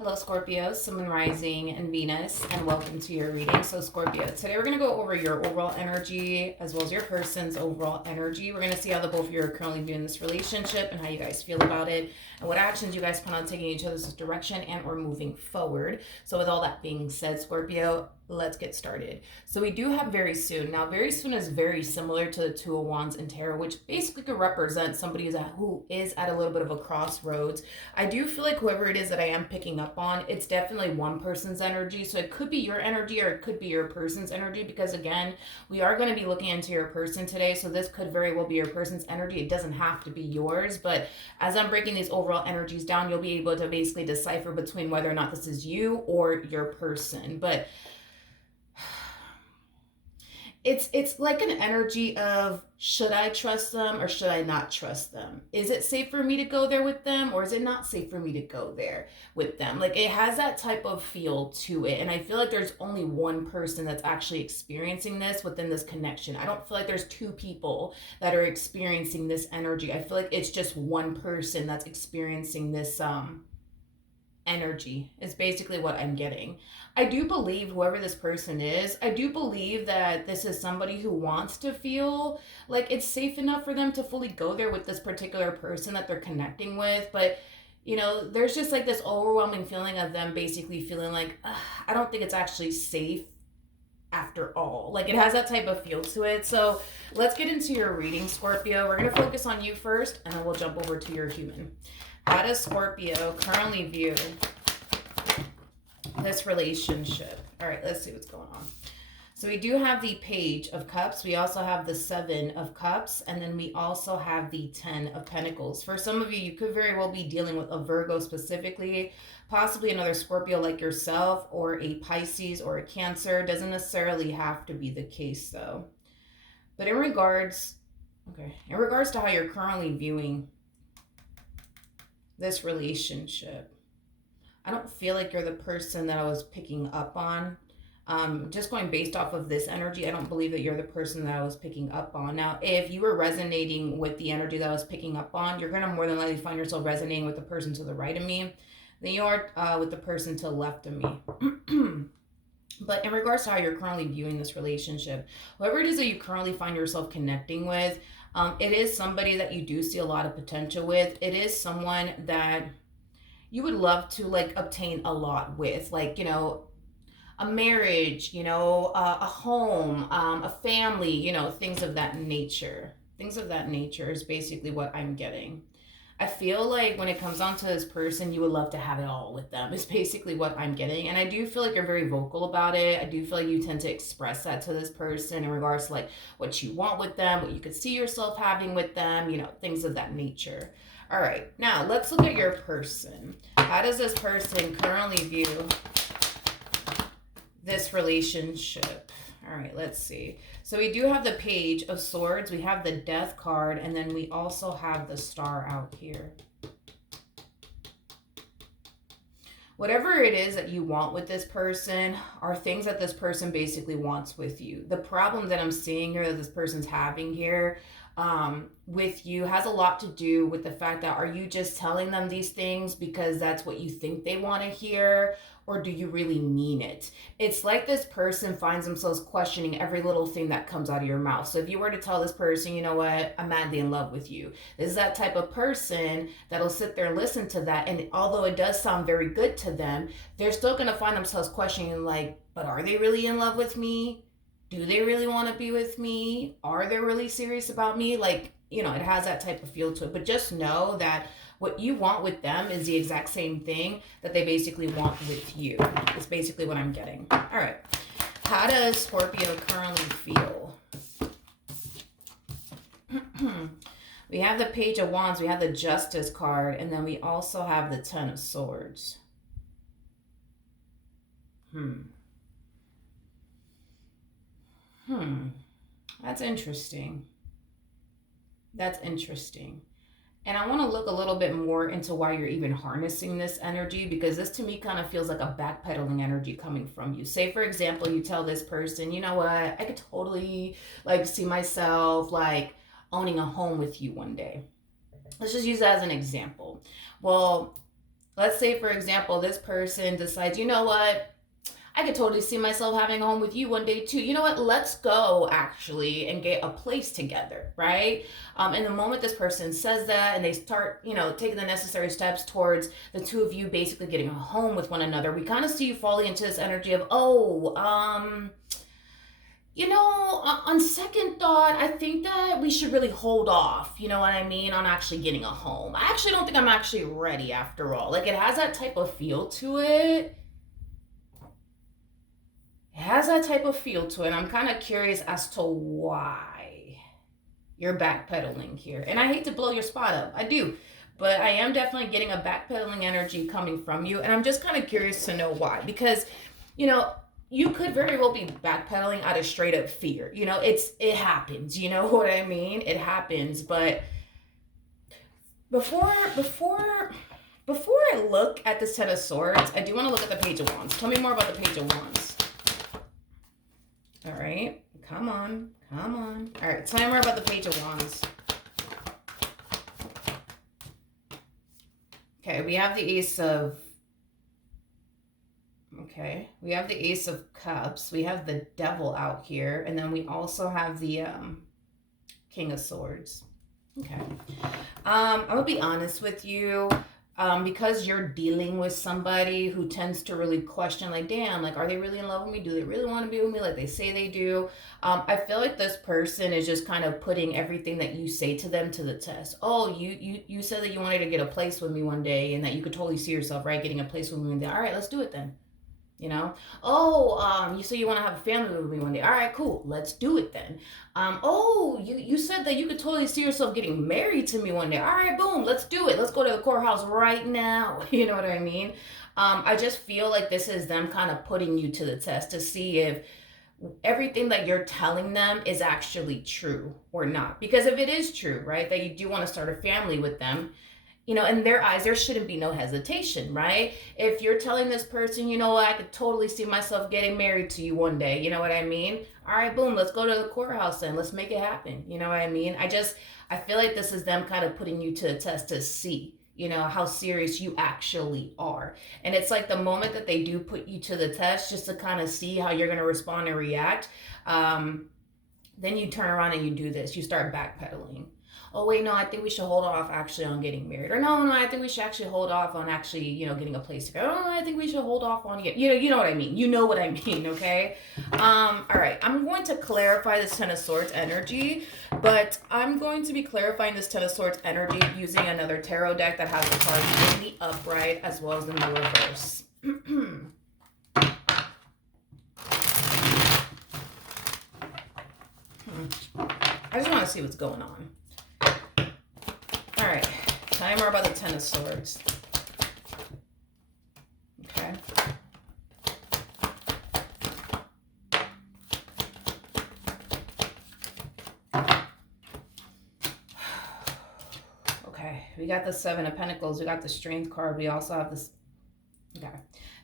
Hello, Scorpio, Sun, Rising, and Venus, and welcome to your reading. So, Scorpio, today we're going to go over your overall energy as well as your person's overall energy. We're going to see how the both of you are currently viewing this relationship and how you guys feel about it, and what actions you guys plan on taking each other's direction and or moving forward. So, with all that being said, Scorpio, let's get started. So we do have very soon. Now, very soon is very similar to the Two of Wands in Tarot, which basically could represent somebody who is at a little bit of a crossroads. I do feel like whoever it is that I am picking up on, it's definitely one person's energy. So it could be your energy or it could be your person's energy, because again, we are going to be looking into your person today. So this could very well be your person's energy. It doesn't have to be yours, but as I'm breaking these overall energies down, you'll be able to basically decipher between whether or not this is you or your person. But it's like an energy of, should I trust them or should I not trust them? Is it safe for me to go there with them, or is it not safe for me to go there with them? Like, it has that type of feel to it. And I feel like there's only one person that's actually experiencing this within this connection. I don't feel like there's two people that are experiencing this energy. I feel like it's just one person that's experiencing this energy is basically what I'm getting. I do believe whoever this person is, I do believe that this is somebody who wants to feel like it's safe enough for them to fully go there with this particular person that they're connecting with. But there's just like this overwhelming feeling of them basically feeling like, I don't think it's actually safe after all. Like, it has that type of feel to it. So let's get into your reading, Scorpio. We're going to focus on you first, and then we'll jump over to your human. How does Scorpio currently view this relationship? All right, let's see what's going on. So we do have the Page of Cups. We also have the Seven of Cups. And then we also have the Ten of Pentacles. For some of you, you could very well be dealing with a Virgo specifically, possibly another Scorpio like yourself, or a Pisces or a Cancer. Doesn't necessarily have to be the case, though. But in regards to how you're currently viewing this relationship, I don't feel like you're the person that I was picking up on. Just going based off of this energy, I don't believe that you're the person that I was picking up on. Now, if you were resonating with the energy that I was picking up on, you're going to more than likely find yourself resonating with the person to the right of me than you are with the person to the left of me. But in regards to how you're currently viewing this relationship, whoever it is that you currently find yourself connecting with, it is somebody that you do see a lot of potential with. It is someone that you would love to like obtain a lot with, like, a marriage, a home, a family, things of that nature. Things of that nature is basically what I'm getting. I feel like when it comes down to this person, you would love to have it all with them, is basically what I'm getting. And I do feel like you're very vocal about it. I do feel like you tend to express that to this person in regards to like what you want with them, what you could see yourself having with them, things of that nature. All right, now let's look at your person. How does this person currently view this relationship? All right, let's see. So we do have the Page of Swords, we have the Death card, and then we also have the Star out here. Whatever it is that you want with this person are things that this person basically wants with you. The problem that I'm seeing here that this person's having here with you has a lot to do with the fact that, are you just telling them these things because that's what you think they want to hear, or do you really mean it? It's like this person finds themselves questioning every little thing that comes out of your mouth. So if you were to tell this person, you know what, I'm madly in love with you, this is that type of person that'll sit there and listen to that, and although it does sound very good to them, they're still going to find themselves questioning, like, but are they really in love with me? Do they really want to be with me? Are they really serious about me? Like, it has that type of feel to it. But just know that what you want with them is the exact same thing that they basically want with you. It's basically what I'm getting. All right. How does Scorpio currently feel? We have the Page of Wands, we have the Justice card, and then we also have the Ten of Swords. That's interesting. That's interesting. And I want to look a little bit more into why you're even harnessing this energy, because this to me kind of feels like a backpedaling energy coming from you. Say, for example, you tell this person, you know what, I could totally like see myself like owning a home with you one day. Let's just use that as an example. Well, let's say, for example, this person decides, you know what? I could totally see myself having a home with you one day too. You know what? Let's go actually and get a place together, right? And the moment this person says that and they start, taking the necessary steps towards the two of you basically getting a home with one another, we kind of see you falling into this energy of, on second thought, I think that we should really hold off, you know what I mean, on actually getting a home. I actually don't think I'm actually ready after all. Like, it has that type of feel to it. It has that type of feel to it. And I'm kind of curious as to why you're backpedaling here. And I hate to blow your spot up. I do. But I am definitely getting a backpedaling energy coming from you. And I'm just kind of curious to know why. Because, you could very well be backpedaling out of straight up fear. It happens. You know what I mean? It happens. But before I look at this Ten of Swords, I do want to look at the Page of Wands. Tell me more about the Page of Wands. All right. Come on. All right. Tell me more about the Page of Wands. Okay. We have the Ace of... Okay. We have the Ace of Cups. We have the Devil out here. And then we also have the King of Swords. Okay. I'm going to be honest with you. Because you're dealing with somebody who tends to really question, like, damn, like, are they really in love with me? Do they really want to be with me like they say they do? I feel like this person is just kind of putting everything that you say to them to the test. Oh, you said that you wanted to get a place with me one day and that you could totally see yourself, right, getting a place with me one day. All right, let's do it then. You say you want to have a family with me one day. All right, cool. Let's do it then. You said that you could totally see yourself getting married to me one day. All right, boom. Let's do it. Let's go to the courthouse right now. You know what I mean? I just feel like this is them kind of putting you to the test to see if everything that you're telling them is actually true or not. Because if it is true, right, that you do want to start a family with them, in their eyes, there shouldn't be no hesitation, right? If you're telling this person, I could totally see myself getting married to you one day, you know what I mean? All right, boom, let's go to the courthouse and let's make it happen. You know what I mean? I feel like this is them kind of putting you to a test to see, how serious you actually are. And it's like the moment that they do put you to the test just to kind of see how you're going to respond and react, then you turn around and you do this. You start backpedaling. Oh, wait, no, I think we should hold off actually on getting married. Or no, I think we should actually hold off on actually, getting a place together. Oh, I think we should hold off on getting, you know what I mean. You know what I mean, okay? All right, I'm going to clarify this Ten of Swords energy, but I'm going to be clarifying this Ten of Swords energy using another tarot deck that has the cards in the upright as well as in the reverse. I just want to see what's going on. All right, tell me more about the Ten of Swords. Okay. Okay, we got the Seven of Pentacles. We got the Strength card. We also have this, okay,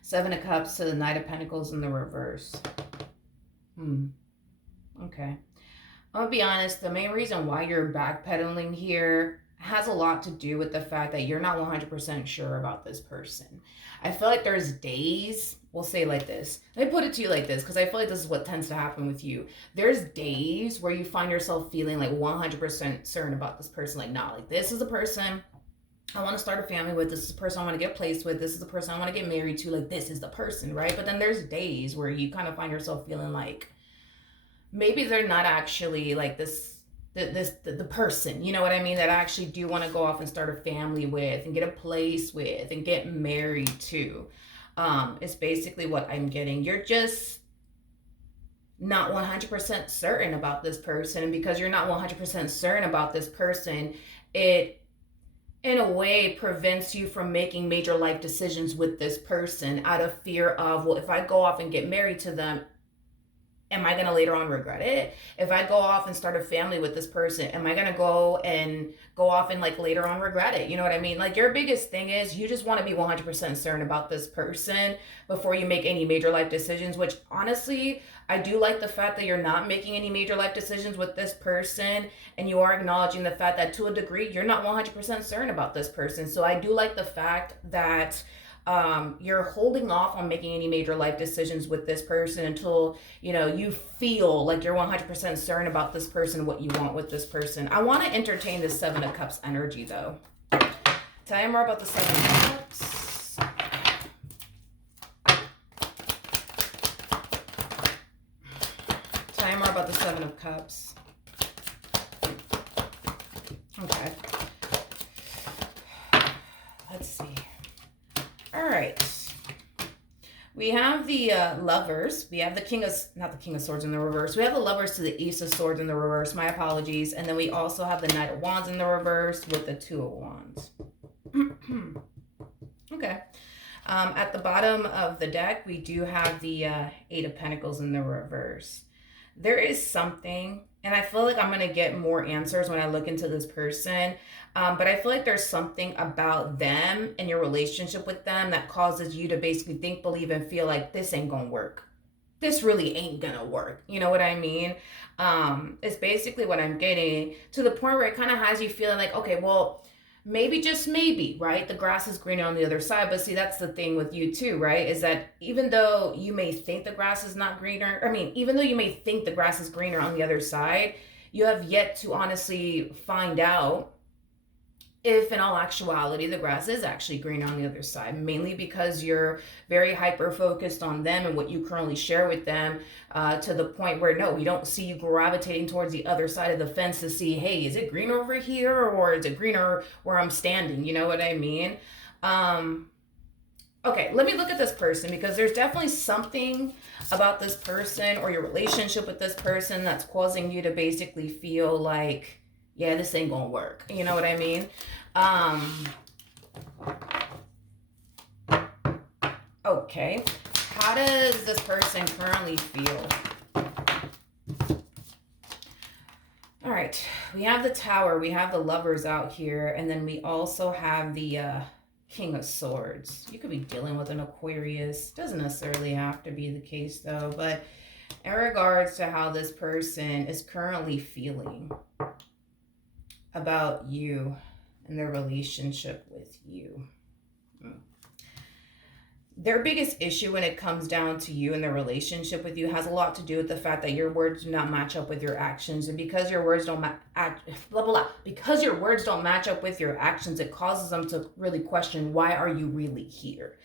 Seven of Cups to the Knight of Pentacles in the reverse. Okay. I'm gonna be honest, the main reason why you're backpedaling here has a lot to do with the fact that you're not 100% sure about this person. I feel like there's days, we'll say like this. Let me put it to you like this, because I feel like this is what tends to happen with you. There's days where you find yourself feeling like 100% certain about this person. Like, nah, like this is a person I want to start a family with. This is the person I want to get placed with. This is the person I want to get married to. Like, this is the person, right? But then there's days where you kind of find yourself feeling like maybe they're not actually like the person, you know what I mean, that I actually do want to go off and start a family with and get a place with and get married to. It's basically what I'm getting. You're just not 100% certain about this person. And because you're not 100% certain about this person, it in a way prevents you from making major life decisions with this person out of fear of, well, if I go off and get married to them, am I going to later on regret it? If I go off and start a family with this person, am I going to go off and like later on regret it? You know what I mean? Like your biggest thing is you just want to be 100% certain about this person before you make any major life decisions, which honestly, I do like the fact that you're not making any major life decisions with this person, and you are acknowledging the fact that to a degree you're not 100% certain about this person. So I do like the fact that you're holding off on making any major life decisions with this person until you feel like you're 100% certain about this person, what you want with this person. I want to entertain the Seven of Cups energy though. Tell me more about the Seven of Cups. Tell me more about the Seven of Cups. Okay, let's see. All right. We have the Lovers. We have the not the King of Swords in the reverse. We have the Lovers to the Ace of Swords in the reverse. My apologies. And then we also have the Knight of Wands in the reverse with the Two of Wands. Okay. At the bottom of the deck, we do have the Eight of Pentacles in the reverse. There is something, and I feel like I'm going to get more answers when I look into this person. But I feel like there's something about them and your relationship with them that causes you to basically think, believe, and feel like this ain't gonna work. This really ain't gonna work. You know what I mean? It's basically what I'm getting to the point where it kind of has you feeling like, okay, well, maybe, just maybe, right? The grass is greener on the other side. But see, that's the thing with you too, right? Is that even though you may think the grass is not greener, even though you may think the grass is greener on the other side, you have yet to honestly find out if in all actuality the grass is actually green on the other side, mainly because you're very hyper focused on them and what you currently share with them, to the point where no, we don't see you gravitating towards the other side of the fence to see, hey, is it green over here or is it greener where I'm standing? You know what I mean? Okay, let me look at this person, because there's definitely something about this person or your relationship with this person that's causing you to basically feel like, yeah, this ain't gonna work. You know what I mean? Okay. How does this person currently feel? All right. We have the Tower. We have the Lovers out here. And then we also have the King of Swords. You could be dealing with an Aquarius. Doesn't necessarily have to be the case, though. But in regards to how this person is currently feeling about you and their relationship with you. Their biggest issue when it comes down to you and their relationship with you has a lot to do with the fact that your words do not match up with your actions. And because your words don't because your words don't match up with your actions, it causes them to really question, why are you really here?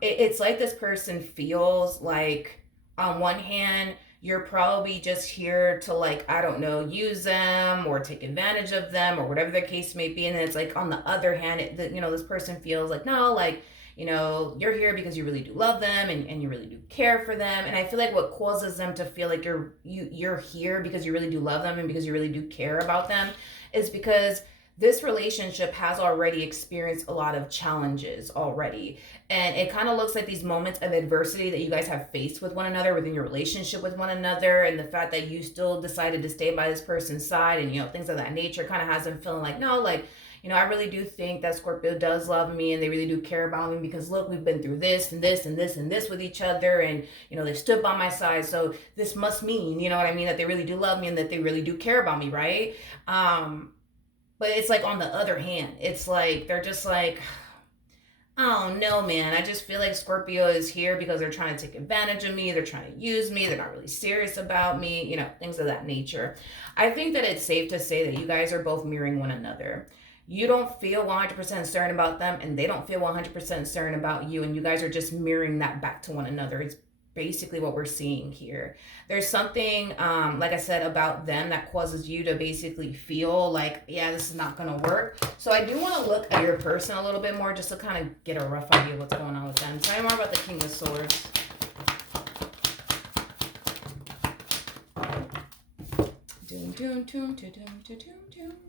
It's like this person feels like, on one hand, you're probably just here to, like, I don't know, use them or take advantage of them or whatever the case may be. And then it's like, on the other hand, this person feels like, no, like, you're here because you really do love them and you really do care for them. And I feel like what causes them to feel like you're here because you really do love them and because you really do care about them is because this relationship has already experienced a lot of challenges already. And it kind of looks like these moments of adversity that you guys have faced with one another within your relationship with one another, and the fact that you still decided to stay by this person's side and, things of that nature kind of has them feeling like, no, like, I really do think that Scorpio does love me and they really do care about me because look, we've been through this and this and this and this with each other, and, they stood by my side. So this must mean, that they really do love me and that they really do care about me, right? But it's like, on the other hand, it's like, they're just like, oh no, man, I just feel like Scorpio is here because they're trying to take advantage of me. They're trying to use me. They're not really serious about me, things of that nature. I think that it's safe to say that you guys are both mirroring one another. You don't feel 100% certain about them and they don't feel 100% certain about you. And you guys are just mirroring that back to one another. It's basically what we're seeing here. There's something, like I said, about them that causes you to basically feel like, yeah, this is not going to work. So I do want to look at your person a little bit more just to kind of get a rough idea of what's going on with them. Tell me more about the King of Swords.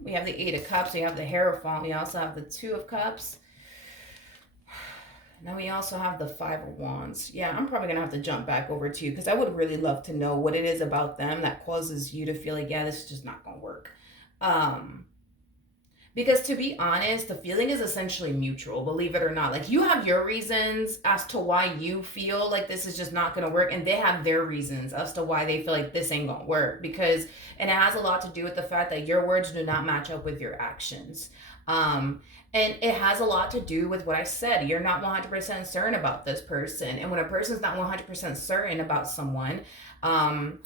We have the Eight of Cups. We have the Hierophant. We also have the Two of Cups. Now we also have the Five of Wands. Yeah, I'm probably gonna have to jump back over to you because I would really love to know what it is about them that causes you to feel like, yeah, this is just not gonna work. Um, because to be honest, the feeling is essentially mutual, believe it or not. Like, you have your reasons as to why you feel like this is just not gonna work, and they have their reasons as to why they feel like this ain't gonna work. Because, and it has a lot to do with the fact that your words do not match up with your actions. Um, and it has a lot to do with what I said. You're not 100% certain about this person. And when a person's not 100% certain about someone, um,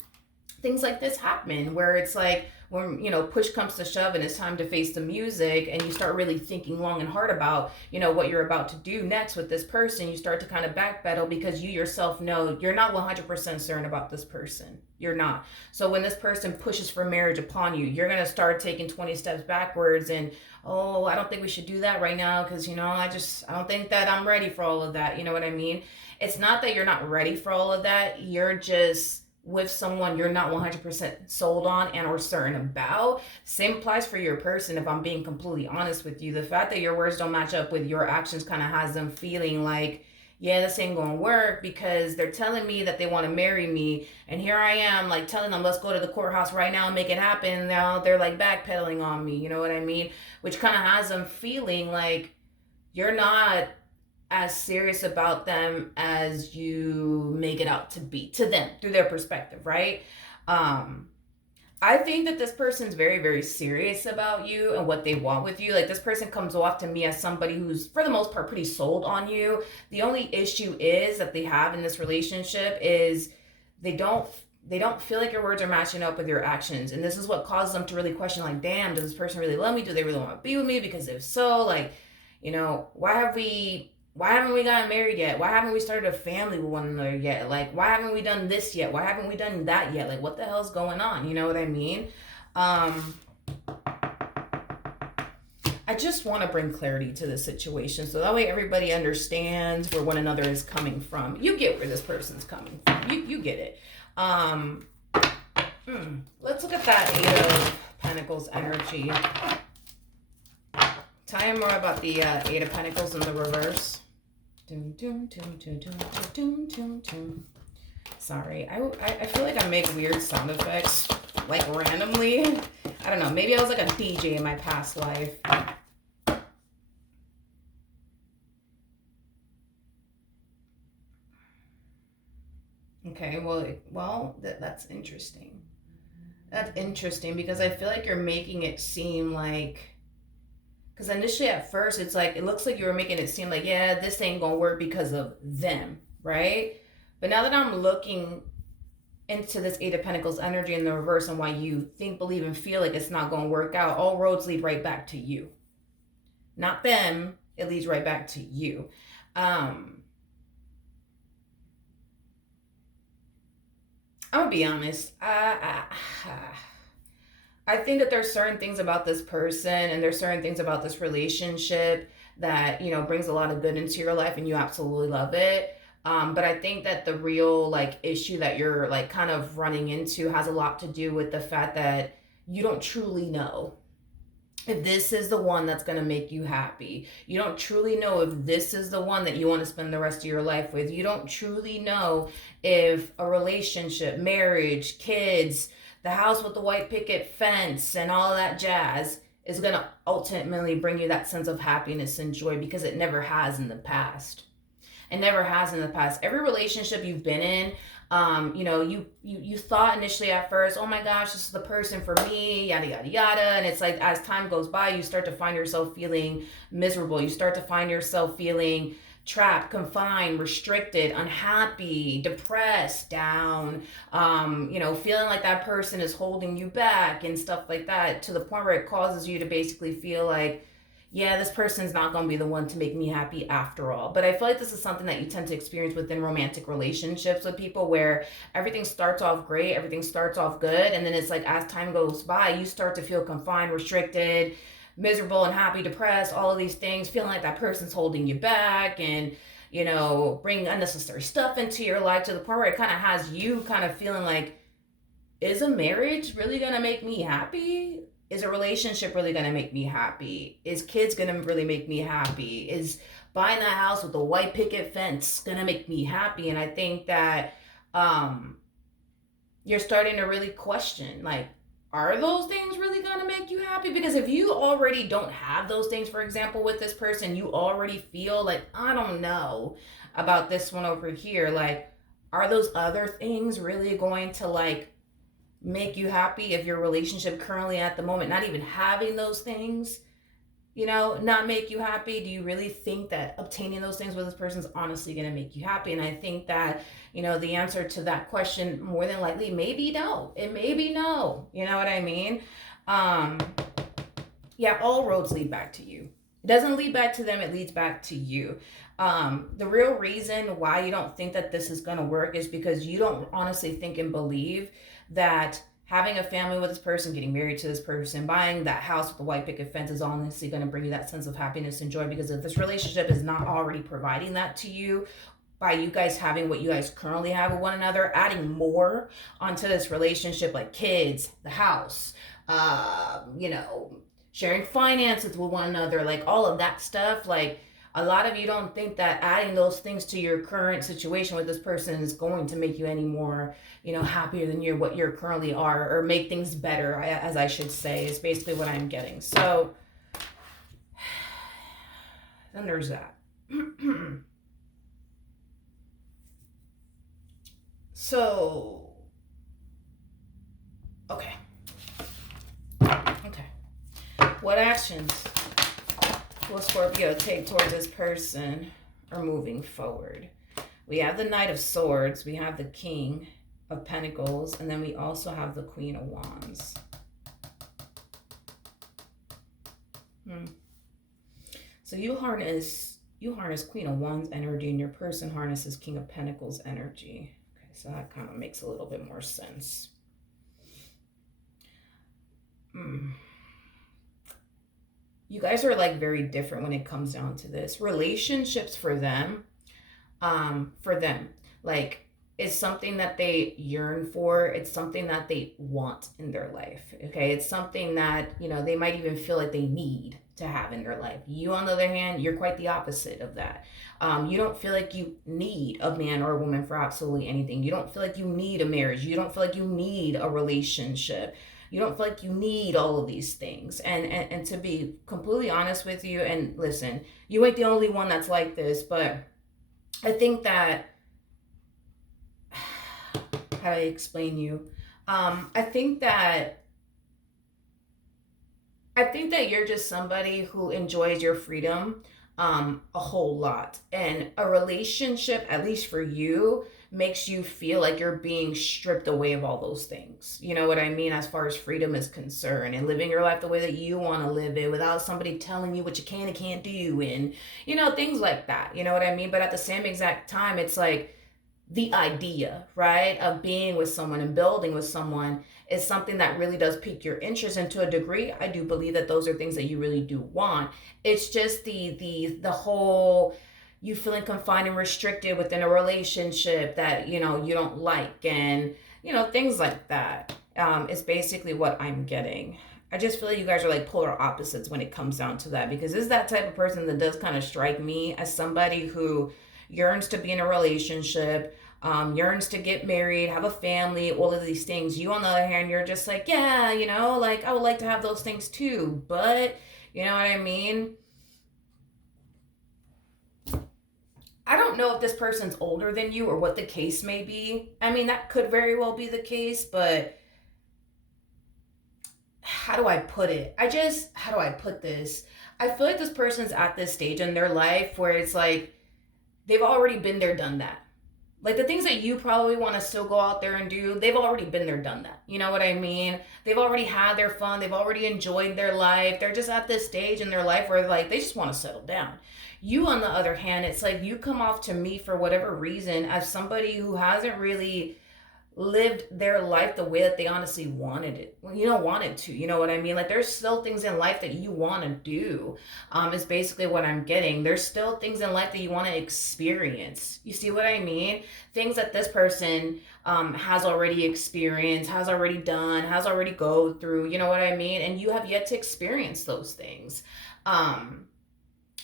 things like this happen where it's like, when push comes to shove and it's time to face the music, and you start really thinking long and hard about what you're about to do next with this person, you start to kind of backpedal because you yourself know you're not 100% certain about this person. You're not. So when this person pushes for marriage upon you, you're going to start taking 20 steps backwards, and oh, I don't think we should do that right now because I don't think that I'm ready for all of that. You know what I mean? It's not that you're not ready for all of that. You're just with someone you're not 100% sold on and or certain about. Same applies for your person. If I'm being completely honest with you, the fact that your words don't match up with your actions kind of has them feeling like, yeah, this ain't gonna work, because they're telling me that they want to marry me, and here I am like telling them, let's go to the courthouse right now and make it happen. Now they're like backpedaling on me, you know what I mean? Which kind of has them feeling like you're not as serious about them as you make it out to be to them through their perspective, right? Um, I think that this person's very, very serious about you and what they want with you. Like, this person comes off to me as somebody who's, for the most part, pretty sold on you. The only issue is that they have in this relationship is they don't feel like your words are matching up with your actions, and this is what causes them to really question, like, damn, does this person really love me? Do they really want to be with me? Because if so, like, why haven't we gotten married yet? Why haven't we started a family with one another yet? Like, why haven't we done this yet? Why haven't we done that yet? Like, what the hell's going on? You know what I mean? Um, I just want to bring clarity to the situation so that way everybody understands where one another is coming from. You get where this person's coming from. You get it. Let's look at that Eight of Pentacles energy. Tell me more about the Eight of Pentacles in the reverse. Doom, doom, doom, doom, doom, doom, doom, doom. Sorry, I feel like I make weird sound effects, like, randomly. I don't know, maybe I was like a DJ in my past life. Okay, well, that's interesting. That's interesting because I feel like you're making it seem like, because initially at first it's like, it looks like you were making it seem like, yeah, this ain't gonna work because of them, right? But now that I'm looking into this Eight of Pentacles energy in the reverse and why you think, believe, and feel like it's not gonna work out, all roads lead right back to you. Not them, it leads right back to you. I'm gonna be honest. I think that there's certain things about this person and there's certain things about this relationship that, brings a lot of good into your life and you absolutely love it. But I think that the real like issue that you're like kind of running into has a lot to do with the fact that you don't truly know if this is the one that's going to make you happy. You don't truly know if this is the one that you want to spend the rest of your life with. You don't truly know if a relationship, marriage, kids, the house with the white picket fence and all that jazz is going to ultimately bring you that sense of happiness and joy, because it never has in the past. It never has in the past. Every relationship you've been in, you thought initially at first, oh my gosh, this is the person for me, yada, yada, yada. And it's like, as time goes by, you start to find yourself feeling miserable. You start to find yourself feeling trapped, confined, restricted, unhappy, depressed, down, feeling like that person is holding you back and stuff like that, to the point where it causes you to basically feel like, yeah, this person's not going to be the one to make me happy after all. But I feel like this is something that you tend to experience within romantic relationships with people, where everything starts off great, everything starts off good, and then it's like, as time goes by, you start to feel confined, restricted, miserable, unhappy, depressed, all of these things, feeling like that person's holding you back and, bringing unnecessary stuff into your life, to the point where it kind of has you kind of feeling like, is a marriage really going to make me happy? Is a relationship really going to make me happy? Is kids going to really make me happy? Is buying that house with the white picket fence gonna make me happy. And I think that um you're starting to really question, like, are those things really going to make you happy? Because if you already don't have those things, for example, with this person, you already feel like, I don't know about this one over here, like, are those other things really going to, like, make you happy if your relationship currently at the moment not even having those things, not make you happy? Do you really think that obtaining those things with this person is honestly going to make you happy? And I think that, the answer to that question more than likely maybe no. It may be no. You know what I mean? Um, yeah, all roads lead back to you. It doesn't lead back to them, it leads back to you. The real reason why you don't think that this is going to work is because you don't honestly think and believe that having a family with this person, getting married to this person, buying that house with the white picket fence is honestly going to bring you that sense of happiness and joy. Because if this relationship is not already providing that to you, by you guys having what you guys currently have with one another, adding more onto this relationship, like kids, the house, sharing finances with one another, like all of that stuff, like, a lot of you don't think that adding those things to your current situation with this person is going to make you any more, happier than what you're currently are, or make things better, as I should say, is basically what I'm getting. So then there's that. So, okay. What actions will Scorpio take towards this person or moving forward? We have the Knight of Swords, we have the King of Pentacles, and then we also have the Queen of Wands. So you harness Queen of Wands energy, and your person harnesses King of Pentacles energy. Okay, so that kind of makes a little bit more sense. You guys are like very different when it comes down to this. Relationships for them, like, is something that they yearn for. It's something that they want in their life. Okay, it's something that, they might even feel like they need to have in their life. You, on the other hand, you're quite the opposite of that. You don't feel like you need a man or a woman for absolutely anything. You don't feel like you need a marriage. You don't feel like you need a relationship. You don't feel like you need all of these things. And to be completely honest with you, and listen, you ain't the only one that's like this, but I think that, how do I explain you? I think that you're just somebody who enjoys your freedom a whole lot. And a relationship, at least for you, makes you feel like you're being stripped away of all those things. You know what I mean? As far as freedom is concerned, and living your life the way that you want to live it without somebody telling you what you can and can't do, and, things like that. You know what I mean? But at the same exact time, it's like, the idea, right, of being with someone and building with someone is something that really does pique your interest. And to a degree, I do believe that those are things that you really do want. It's just the whole, you feeling confined and restricted within a relationship that, you don't like, and, things like that, is basically what I'm getting. I just feel like you guys are like polar opposites when it comes down to that, because this is that type of person that does kind of strike me as somebody who yearns to be in a relationship, yearns to get married, have a family, all of these things. You, on the other hand, you're just like, yeah, like, I would like to have those things too, but, you know what I mean? I don't know if this person's older than you or what the case may be. I mean, that could very well be the case, but how do I put it? How do I put this? I feel like this person's at this stage in their life where it's like, they've already been there, done that. Like, the things that you probably want to still go out there and do, they've already been there, done that. You know what I mean? They've already had their fun. They've already enjoyed their life. They're just at this stage in their life where, like, they just want to settle down. You, on the other hand, it's like you come off to me for whatever reason as somebody who hasn't really lived their life the way that they honestly wanted it. Wanted to, you know what I mean? Like, there's still things in life that you want to do, is basically what I'm getting. There's still things in life that you want to experience. You see what I mean? Things that this person has already experienced, has already done, has already go through, you know what I mean? And you have yet to experience those things.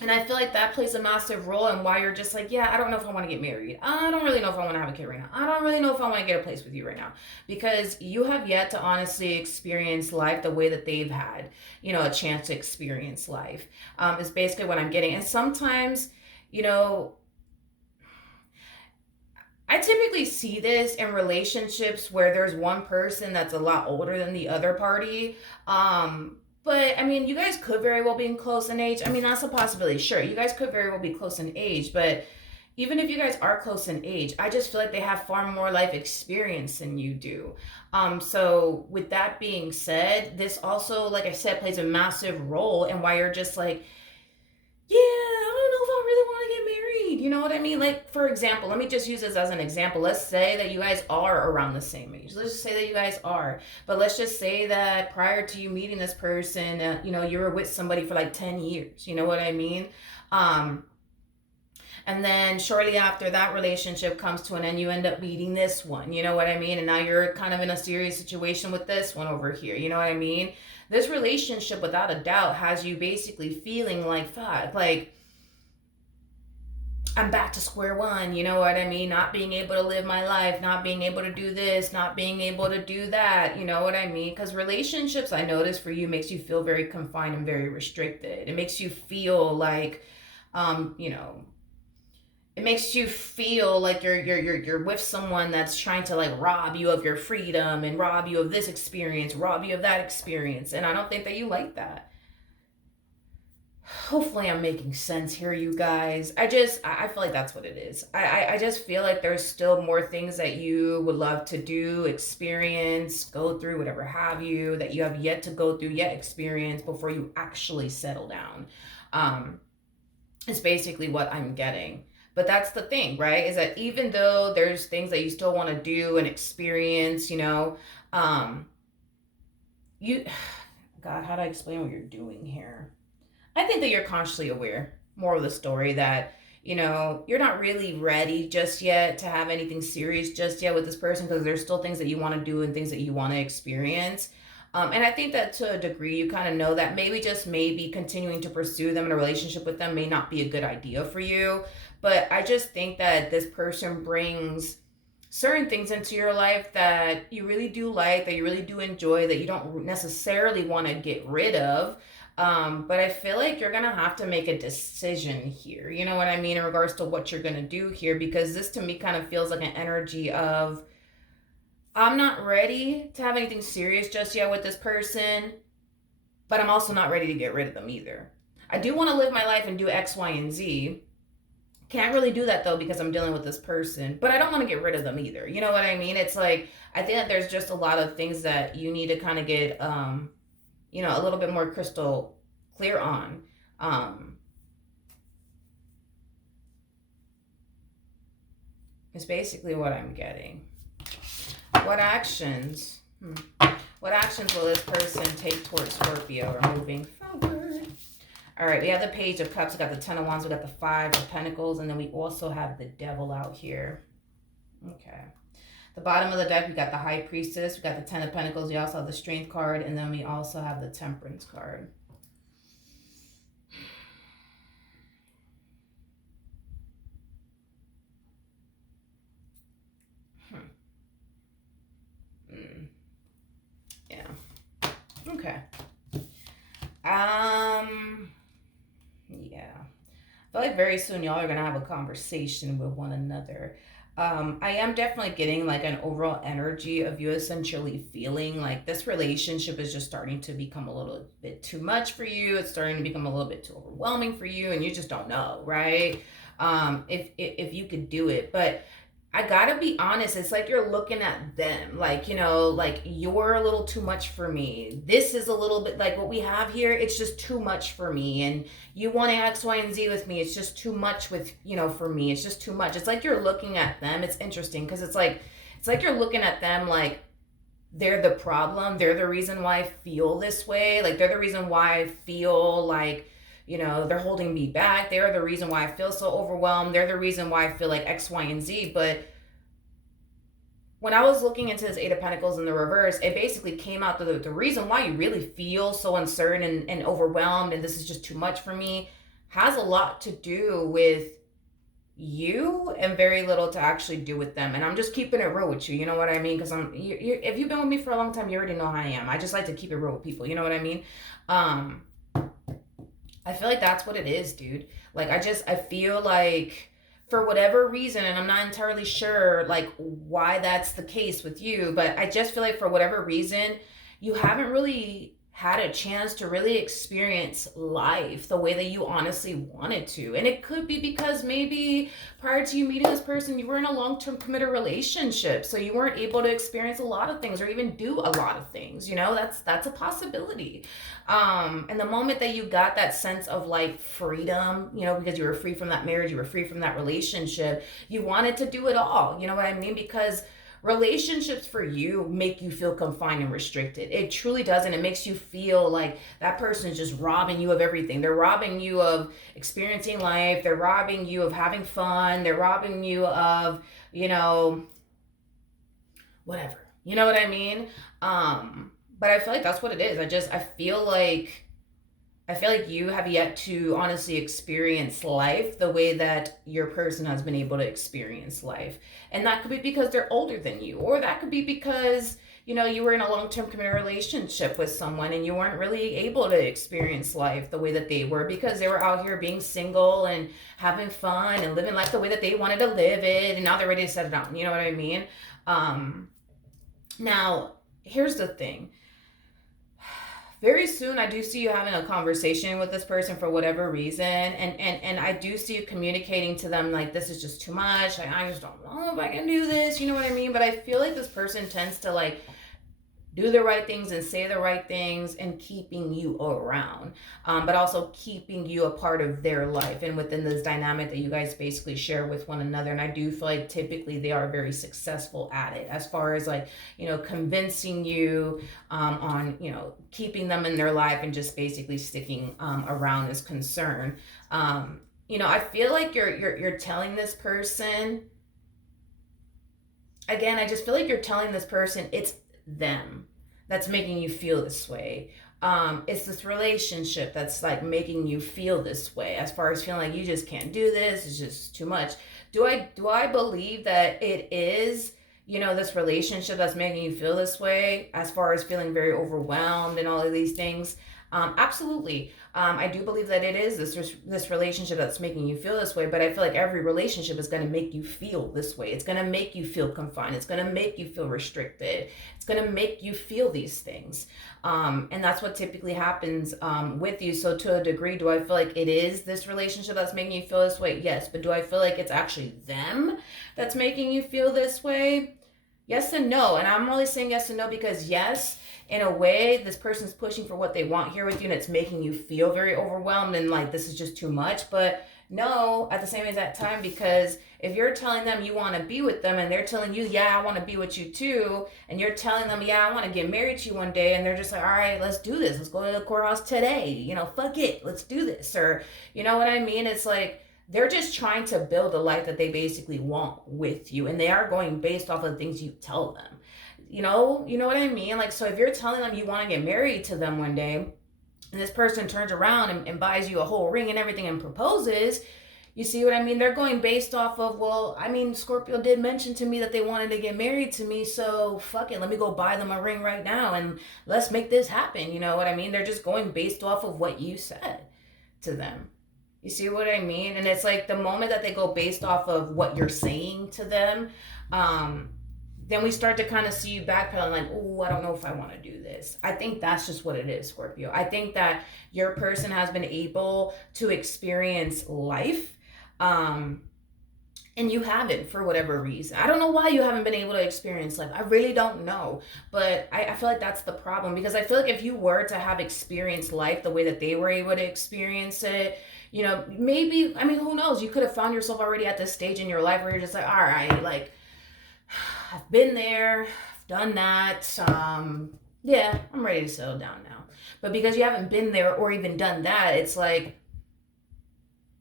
And I feel like that plays a massive role in why you're just like, yeah, I don't know if I want to get married. I don't really know if I want to have a kid right now. I don't really know if I want to get a place with you right now. Because you have yet to honestly experience life the way that they've had, a chance to experience life. Is basically what I'm getting. And sometimes, you know, I typically see this in relationships where there's one person that's a lot older than the other party. But I mean, you guys could very well be close in age. I mean, that's a possibility. Sure, you guys could very well be close in age, but even if you guys are close in age, I just feel like they have far more life experience than you do. So with that being said, this also, like I said, plays a massive role in why you're just like, yeah, I don't know if I really want to get married. You know what I mean? Like, for example, let me just use this as an example. Let's say that you guys are around the same age. Let's just say that you guys are. But let's just say that prior to you meeting this person, you were with somebody for like 10 years. You know what I mean? Um, and then shortly after that relationship comes to an end, you end up meeting this one. You know what I mean? And now you're kind of in a serious situation with this one over here. You know what I mean? This relationship, without a doubt, has you basically feeling like, fuck, like, I'm back to square one, you know what I mean? Not being able to live my life, not being able to do this, not being able to do that, you know what I mean? Because relationships, I notice for you, makes you feel very confined and very restricted. It makes you feel like, um, you know, it makes you feel like you're with someone that's trying to like rob you of your freedom and rob you of this experience, rob you of that experience, and I don't think that you like that. Hopefully I'm making sense here, you guys. I feel like that's what it is. I just feel like there's still more things that you would love to do, experience, go through, whatever have you, that you have yet to go through, yet experience before you actually settle down. um is basically what I'm getting. But that's the thing, right? Is that even though there's things that you still want to do and experience, um you God, how do I explain what you're doing here? I think that you're consciously aware, more of the story, that, you're not really ready just yet to have anything serious just yet with this person because there's still things that you want to do and things that you want to experience. And I think that to a degree, you kind of know that maybe continuing to pursue them in a relationship with them may not be a good idea for you. But I just think that this person brings certain things into your life that you really do like, that you really do enjoy, that you don't necessarily want to get rid of. But I feel like you're gonna have to make a decision here. You know what I mean, in regards to what you're gonna do here, because this to me kind of feels like an energy of, I'm not ready to have anything serious just yet with this person, but I'm also not ready to get rid of them either. I do want to live my life and do X, Y, and Z. Can't really do that though because I'm dealing with this person, but I don't want to get rid of them either. You know what I mean? It's like, I think that there's just a lot of things that you need to kind of get, a little bit more crystal clear on. Um, is basically what I'm getting. What actions? What actions will this person take towards Scorpio or moving forward? All right, we have the Page of Cups. We got the Ten of Wands. We got the Five of Pentacles. And then we also have the Devil out here. Okay. The bottom of the deck, we got the High Priestess. We got the Ten of Pentacles. We also have the Strength card. And then we also have the Temperance card. Yeah. Okay. Yeah. I feel like very soon y'all are gonna have a conversation with one another. I am definitely getting like an overall energy of you essentially feeling like this relationship is just starting to become a little bit too much for you. It's starting to become a little bit too overwhelming for you, and you just don't know, right? If you could do it, but I gotta be honest, it's like you're looking at them, like, like you're a little too much for me. This is a little bit like what we have here, it's just too much for me. And you want X, Y, and Z with me, it's just too much with, for me. It's just too much. It's like you're looking at them. It's interesting because it's like you're looking at them like they're the problem. They're the reason why I feel this way. Like they're the reason why I feel like, they're holding me back. They're the reason why I feel so overwhelmed. They're the reason why I feel like X, Y, and Z. But when I was looking into this Eight of Pentacles in the reverse, it basically came out the reason why you really feel so uncertain and overwhelmed and this is just too much for me has a lot to do with you and very little to actually do with them. And I'm just keeping it real with you. You know what I mean? Because if you've been with me for a long time, you already know how I am. I just like to keep it real with people. You know what I mean? Um, I feel like that's what it is, dude. Like I feel like for whatever reason, and I'm not entirely sure like why that's the case with you, but I just feel like for whatever reason, you haven't really had a chance to really experience life the way that you honestly wanted to. And it could be because maybe prior to you meeting this person, you were in a long-term committed relationship, so you weren't able to experience a lot of things or even do a lot of things. You know, that's a possibility. And the moment that you got that sense of like freedom, you know, because you were free from that marriage, you were free from that relationship, you wanted to do it all. You know what I mean? Because relationships for you make you feel confined and restricted. It truly does. And it makes you feel like that person is just robbing you of everything. They're robbing you of experiencing life. They're robbing you of having fun. They're robbing you of, you know, whatever. You know what I mean? But I feel like that's what it is. I feel like you have yet to honestly experience life the way that your person has been able to experience life. And that could be because they're older than you, or that could be because, you know, you were in a long term committed relationship with someone and you weren't really able to experience life the way that they were because they were out here being single and having fun and living life the way that they wanted to live it. And now they're ready to settle down. You know what I mean? Um, Now, here's the thing. Very soon I do see you having a conversation with this person for whatever reason, and I do see you communicating to them like this is just too much. Like I just don't know if I can do this, you know what I mean? But I feel like this person tends to like do the right things and say the right things and keeping you around, but also keeping you a part of their life and within this dynamic that you guys basically share with one another. And I do feel like typically they are very successful at it as far as like, you know, convincing you on, you know, keeping them in their life and just basically sticking around is concerned. You know, I feel like you're telling this person, again, I just feel like you're telling this person it's them that's making you feel this way. It's this relationship that's like making you feel this way, as far as feeling like you just can't do this, it's just too much. Do I believe that it is, you know, this relationship that's making you feel this way, as far as feeling very overwhelmed and all of these things? Absolutely. I do believe that it is this relationship that's making you feel this way, but I feel like every relationship is going to make you feel this way. It's going to make you feel confined. It's going to make you feel restricted. It's going to make you feel these things. And that's what typically happens with you. So to a degree, do I feel like it is this relationship that's making you feel this way? Yes. But do I feel like it's actually them that's making you feel this way? Yes and no. And I'm only saying yes and no because yes, in a way, this person's pushing for what they want here with you, and it's making you feel very overwhelmed and like this is just too much. But no, at the same exact time, because if you're telling them you want to be with them and they're telling you, yeah, I want to be with you too, and you're telling them, yeah, I want to get married to you one day, and they're just like, all right, let's do this. Let's go to the courthouse today. You know, fuck it. Let's do this. Or, you know what I mean? It's like, they're just trying to build a life that they basically want with you, and they are going based off of the things you tell them. You know what I mean? Like, so if you're telling them you want to get married to them one day, and this person turns around and buys you a whole ring and everything and proposes, you see what I mean? They're going based off of, well, I mean, Scorpio did mention to me that they wanted to get married to me, so fuck it, let me go buy them a ring right now and let's make this happen. You know what I mean? They're just going based off of what you said to them. You see what I mean? And it's like the moment that they go based off of what you're saying to them, um, then we start to kind of see you backpedaling like, oh, I don't know if I want to do this. I think that's just what it is, Scorpio. I think that your person has been able to experience life, um, and you haven't for whatever reason. I don't know why you haven't been able to experience life. I really don't know. But I feel like that's the problem, because I feel like if you were to have experienced life the way that they were able to experience it, you know, maybe, I mean, who knows? You could have found yourself already at this stage in your life where you're just like, all right, like, I've been there, I've done that. Yeah, I'm ready to settle down now. But because you haven't been there or even done that, it's like,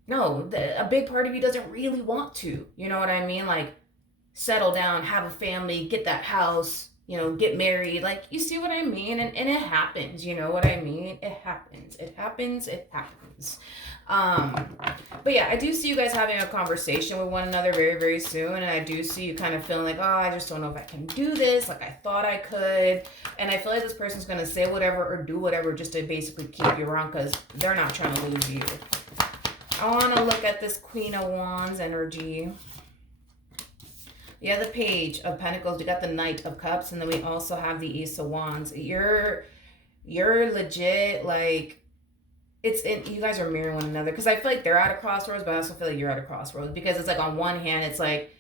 no, a big part of you doesn't really want to. You know what I mean? Like, settle down, have a family, get that house, get married. Like, you see what I mean? And it happens, you know what I mean? It happens. Um, but yeah, I do see you guys having a conversation with one another very, very soon. And I do see you kind of feeling like, oh, I just don't know if I can do this. Like, I thought I could. And I feel like this person's going to say whatever or do whatever just to basically keep you around because they're not trying to lose you. I want to look at this Queen of Wands energy. Yeah, the Page of Pentacles. We got the Knight of Cups, and then we also have the Ace of Wands. You're legit, like, you guys are mirroring one another, because I feel like they're at a crossroads, but I also feel like you're at a crossroads, because it's like, on one hand, it's like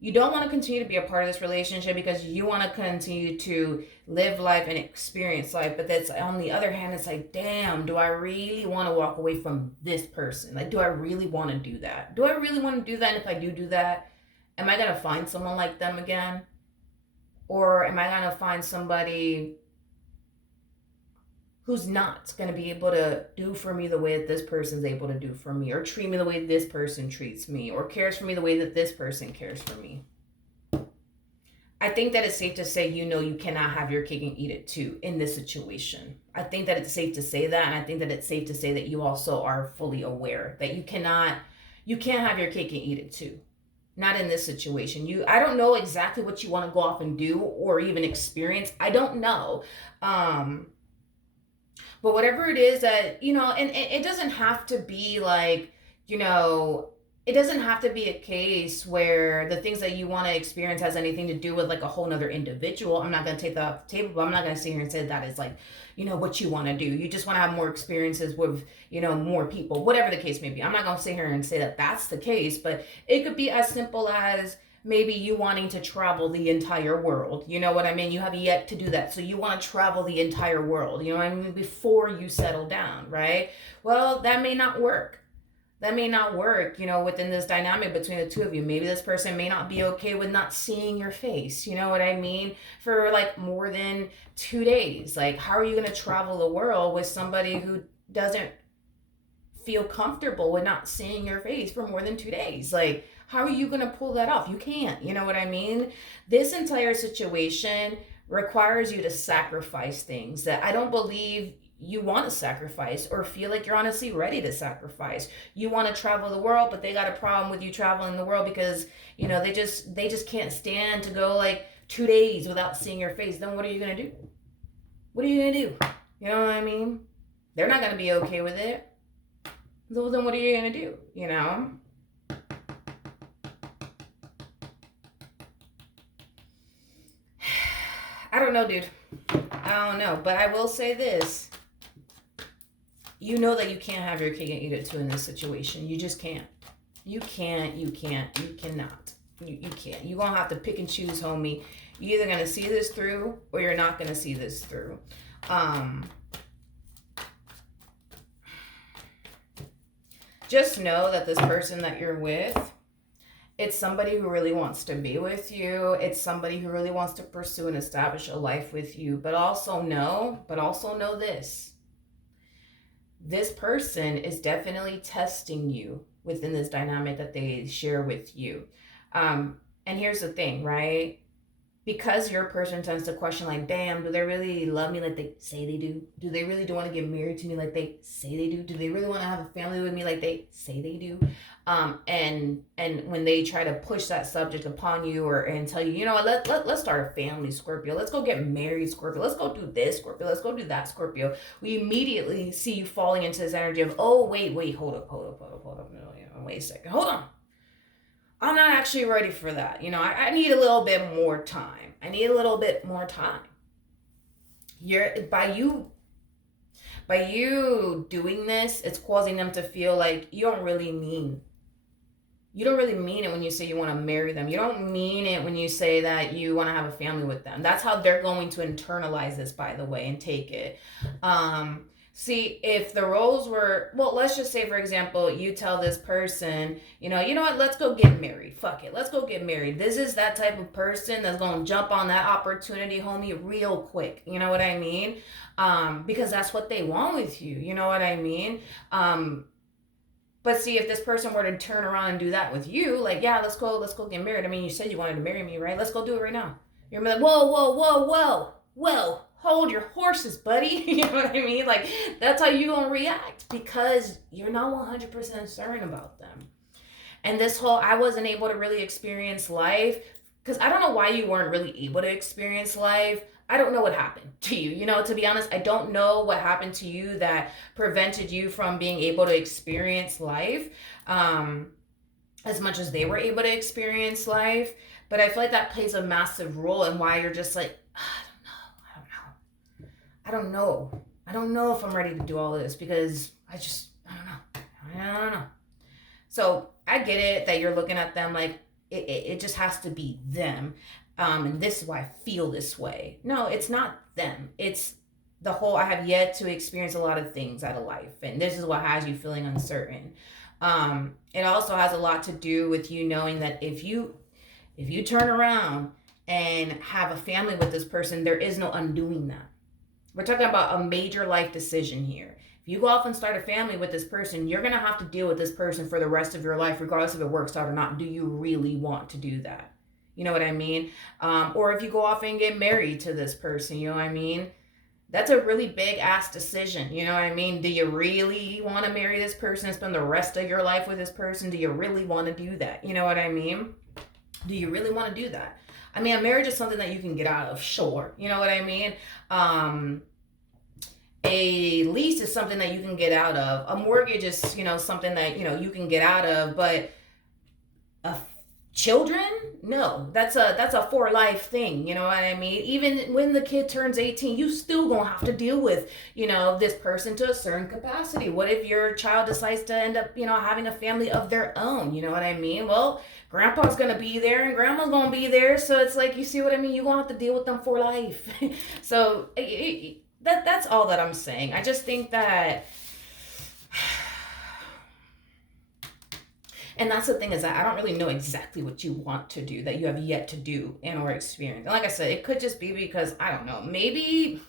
you don't want to continue to be a part of this relationship because you want to continue to live life and experience life, but that's, on the other hand, it's like, damn, do I really want to walk away from this person? Like, do I really want to do that? Do I really want to do that? And if I do that, am I going to find someone like them again? Or am I going to find somebody who's not going to be able to do for me the way that this person's able to do for me, or treat me the way this person treats me, or cares for me the way that this person cares for me? I think that it's safe to say, you cannot have your cake and eat it too in this situation. I think that it's safe to say that, and I think that it's safe to say that you also are fully aware that you can't have your cake and eat it too. Not in this situation. I don't know exactly what you want to go off and do or even experience. I don't know. But whatever it is that, and it doesn't have to be like, it doesn't have to be a case where the things that you want to experience has anything to do with like a whole nother individual. I'm not going to take that off the table, but I'm not going to sit here and say that is like, what you want to do. You just want to have more experiences with, more people, whatever the case may be. I'm not going to sit here and say that that's the case, but it could be as simple as maybe you wanting to travel the entire world. You know what I mean? You have yet to do that. So you want to travel the entire world, you know what I mean, before you settle down, right? Well, that may not work. Within this dynamic between the two of you. Maybe this person may not be okay with not seeing your face, you know what I mean, for like more than 2 days. Like, how are you going to travel the world with somebody who doesn't feel comfortable with not seeing your face for more than 2 days? Like, how are you going to pull that off? You can't, you know what I mean? This entire situation requires you to sacrifice things that I don't believe you want to sacrifice or feel like you're honestly ready to sacrifice. You want to travel the world, but they got a problem with you traveling the world because, they just can't stand to go like 2 days without seeing your face. Then what are you going to do? What are you going to do? You know what I mean? They're not going to be okay with it. So then what are you going to do? I don't know, dude. I don't know. But I will say this. You know that you can't have your cake and eat it too in this situation. You just can't. You cannot. You can't. You're going to have to pick and choose, homie. You're either going to see this through or you're not going to see this through. Just know that this person that you're with, it's somebody who really wants to be with you. It's somebody who really wants to pursue and establish a life with you. But also know this. This person is definitely testing you within this dynamic that they share with you. And here's the thing, right? Because your person tends to question, like, damn, do they really love me like they say they do? Do they really want to get married to me like they say they do? Do they really want to have a family with me like they say they do? And when they try to push that subject upon you and tell you, let's start a family, Scorpio. Let's go get married, Scorpio. Let's go do this, Scorpio. Let's go do that, Scorpio. We immediately see you falling into this energy of, oh, wait, hold up. No, wait a second. Hold on. I'm not actually ready for that. I need a little bit more time. By you doing this, it's causing them to feel like you don't really mean it when you say you want to marry them. You don't mean it when you say that you want to have a family with them. That's how they're going to internalize this, by the way, and take it. See, if the roles were, well, let's just say, for example, you tell this person, you know what, let's go get married. Fuck it, let's go get married. This is that type of person that's going to jump on that opportunity, homie, real quick. You know what I mean? Because that's what they want with you. You know what I mean? But see, if this person were to turn around and do that with you, like, yeah, let's go get married. I mean, you said you wanted to marry me, right? Let's go do it right now. You're gonna be like, whoa, whoa, whoa, whoa, whoa, hold your horses, buddy. You know what I mean? Like, that's how you gonna react because you're not 100% certain about them. And this whole, I wasn't able to really experience life because I don't know why you weren't really able to experience life. I don't know what happened to you. You know, to be honest, I don't know what happened to you that prevented you from being able to experience life. Um, as much as they were able to experience life. But I feel like that plays a massive role in why you're just like, I don't know. I don't know. I don't know. I don't know if I'm ready to do all this because I don't know. I don't know. So I get it that you're looking at them like it just has to be them. And this is why I feel this way. No, it's not them. It's the whole, I have yet to experience a lot of things out of life. And this is what has you feeling uncertain. It also has a lot to do with you knowing that if you turn around and have a family with this person, there is no undoing that. We're talking about a major life decision here. If you go off and start a family with this person, you're gonna have to deal with this person for the rest of your life, regardless if it works out or not. Do you really want to do that? You know what I mean? Or if you go off and get married to this person, you know what I mean? That's a really big ass decision. You know what I mean? Do you really want to marry this person and spend the rest of your life with this person? Do you really want to do that? You know what I mean? Do you really want to do that? I mean, a marriage is something that you can get out of, sure. You know what I mean? A lease is something that you can get out of. A mortgage is, something that, you can get out of. But a children, no, that's a for life thing. You know what I mean? Even when the kid turns 18, you still gonna have to deal with this person to a certain capacity. What if your child decides to end up having a family of their own? You know what I mean? Well, grandpa's gonna be there and grandma's gonna be there, so it's like, you see what I mean? You're gonna have to deal with them for life. So that's all that I'm saying. I just think that and that's the thing, is that I don't really know exactly what you want to do, that you have yet to do and or experience. And like I said, it could just be because, I don't know, maybe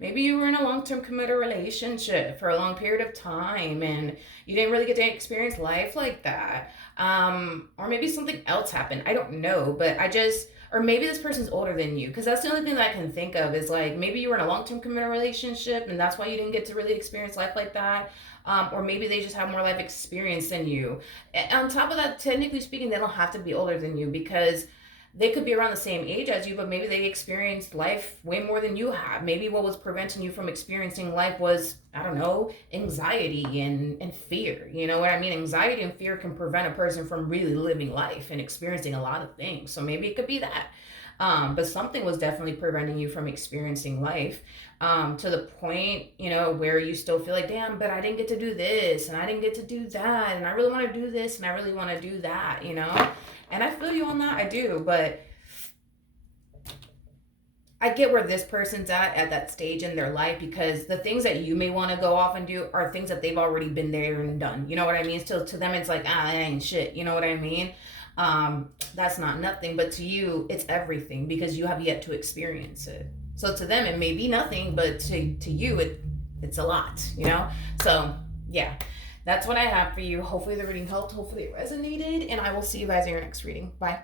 you were in a long-term committed relationship for a long period of time and you didn't really get to experience life like that. Or maybe something else happened. I don't know, but or maybe this person's older than you, because that's the only thing that I can think of is like, maybe you were in a long-term committed relationship and that's why you didn't get to really experience life like that. Or maybe they just have more life experience than you. And on top of that, technically speaking, they don't have to be older than you, because they could be around the same age as you, but maybe they experienced life way more than you have. Maybe what was preventing you from experiencing life was, I don't know, anxiety and fear. You know what I mean? Anxiety and fear can prevent a person from really living life and experiencing a lot of things. So maybe it could be that. But something was definitely preventing you from experiencing life, to the point, where you still feel like, damn, but I didn't get to do this and I didn't get to do that. And I really want to do this and I really want to do that, And I feel you on that. I do. But I get where this person's at that stage in their life, because the things that you may want to go off and do are things that they've already been there and done. You know what I mean? So to them, it's like, that ain't shit. You know what I mean? That's not nothing, but to you, it's everything, because you have yet to experience it. So to them, it may be nothing, but to you, it's a lot, So yeah, that's what I have for you. Hopefully the reading helped. Hopefully it resonated, and I will see you guys in your next reading. Bye.